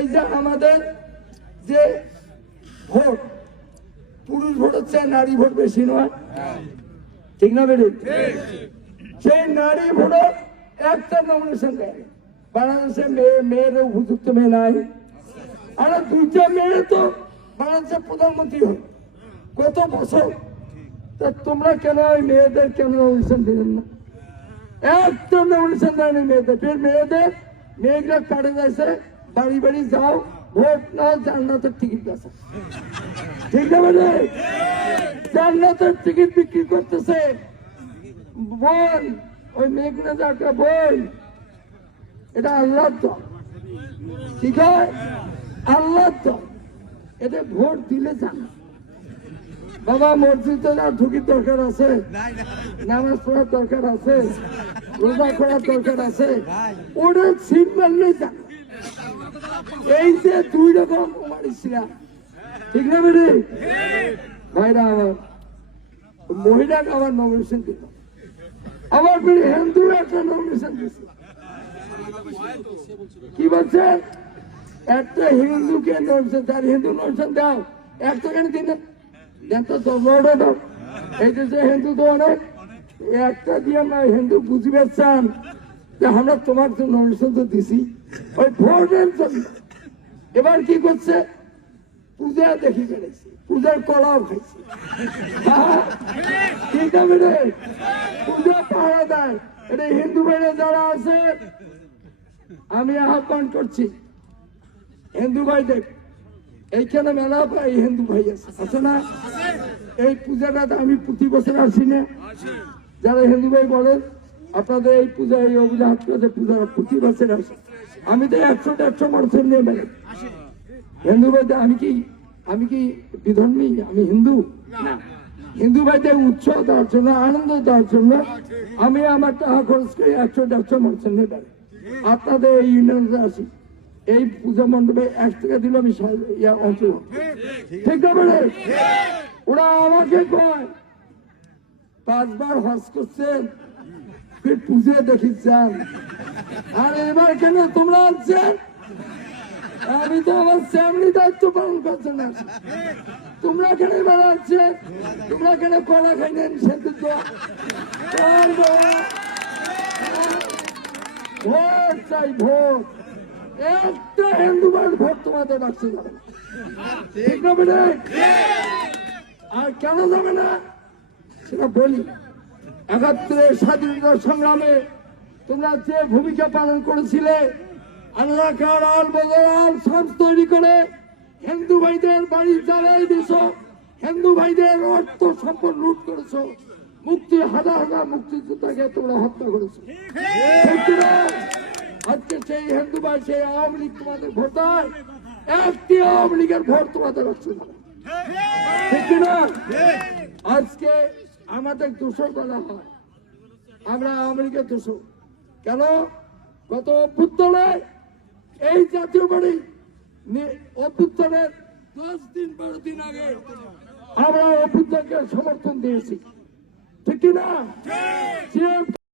এই যে আমাদের যে ভোট, পুরুষ ভোটের চেয়ে নারী ভোট বেশি নয়, ঠিক না বেরিয়ে? সেই নারী ভোটে একটা নমিনেশন দেয়। বাংলাদেশে মেয়ের উপযুক্ত মেয়ে নাই, আর দুইটা মেয়ে তো বাংলাদেশের প্রধানমন্ত্রী হয় কত বছর। তা তোমরা কেন ওই মেয়েদের কেন নমিনেশন দিলেন না? একটা নমিনেশন দেয়নি মেয়েদের। ফের মেয়েগুলো কাটে যাচ্ছে, বাড়ি বাড়ি যাও, ভোট নাও, জান্নাতের টিকিট আছে, ঠিক না বলে? জান্নাতের টিকিট বিক্রি করতেছে। বোন, ওই মেঘনা যাকে বই, এটা আল্লাহর দল, ঠিক হয়? আল্লাহর দল, এটা ভোট দিলে যান। বাবা, মসজিদে না ঢুকির দরকার আছে, নামাজ পড়ার দরকার আছে, রোজা করার দরকার আছে, ওটা সিট মারলেই যান। এই যে দুই রকম ইসলাম, ঠিক না বেরে ভাইরা? আমার মহিলাকে আবার নমিনেশন দিল, আবার বেরে হিন্দু একটা নমিনেশন দিচ্ছে। কি বলছে? একটা হিন্দুকে নমিনেশন, তার হিন্দু নমিনেশন দাও, একটা কেন দিন দেন তো বড় দাও। এই দেশে হিন্দু তো অনেক, একটা দিয়ে আমরা হিন্দু বুঝবে চান যে আমরা তোমার তো নমিনেশন তো দিছি ওই ভোটের জন্য। এবার কি করছে? পূজা দেখি বেড়েছে, পূজার কলাও খাইছে, ঠিক আছে রে? পূজা পাহারা দেয়। এটা হিন্দু ভাইরা যারা আছে, আমি আহ্বান করছি হিন্দু ভাইদের, এইখানে মেলা ভাই হিন্দু ভাই আছে না? এই পূজাটা আমি প্রতি বছর আসি না। যারা হিন্দু ভাই বলেন আপনাদের এই পূজা, এই অভিযান পূজাটা প্রতি বছর আসে। আমি তো 100-150 মানুষের নিয়ে মেলে হিন্দু ভাই। আমি কি বিধর্মী? আমি হিন্দু না। হিন্দু ভাইদের উৎসাহ দেওয়ার জন্য, আনন্দ দেওয়ার জন্য আমি আমার টাকা খরচ করে 100-150 মানুষের নিয়ে বেড়ে আপনাদের এই ইউনিয়নে আসি। এই পূজা মণ্ডপে 1 টাকা দিল আমি অঞ্চল, ঠিক না বলে? ওরা আমাকে কয় 5 বার হজ করছেন, পূজা দেখিচ্ছেন, আর এবার কেন তোমরা আনছেন? আমি তো আমার ফ্যামিলি দায়িত্ব পালন করছে না। তোমরা কেন এবার আসছে? তোমরা কেন কলা খাইলেন? সেদ্ধ ভোট চাই, ভোট। একটা হিন্দু ভাইয়ের ভোট তোমাদের রাখতে যাবে না, ঠিক না বেটা? আর কেন যাবে না সেটা বলি। 71 স্বাধীনতা সংগ্রামে তোমরা যে ভূমিকা পালন করেছিলে, আল্লাহর আল বদল সব তৈরি করে হিন্দু ভাইদের বাড়ি জ্বালাই দিছ, হিন্দু ভাইদের অর্থ সম্পদ লুট করেছো, হাজার মুক্তিযোদ্ধাকে তোমরা হত্যা করেছো। আজকে সেই হিন্দু ভাই, সেই আওয়ামী লীগ তোমাদের ভোট দেয়, একটি আওয়ামী লীগের ভোট তোমাদের রাখছে না, ঠিক না? আজকে আমাদের দোষর বলা হয়, আমরা আওয়ামী লীগের দোষর কেন? গত অভ্যুত্থানে এই জাতীয় বাড়ি অভ্যুত্থানের 10-12 দিন আগে আমরা অভ্যুত্থানকে সমর্থন দিয়েছি, ঠিক কিনা?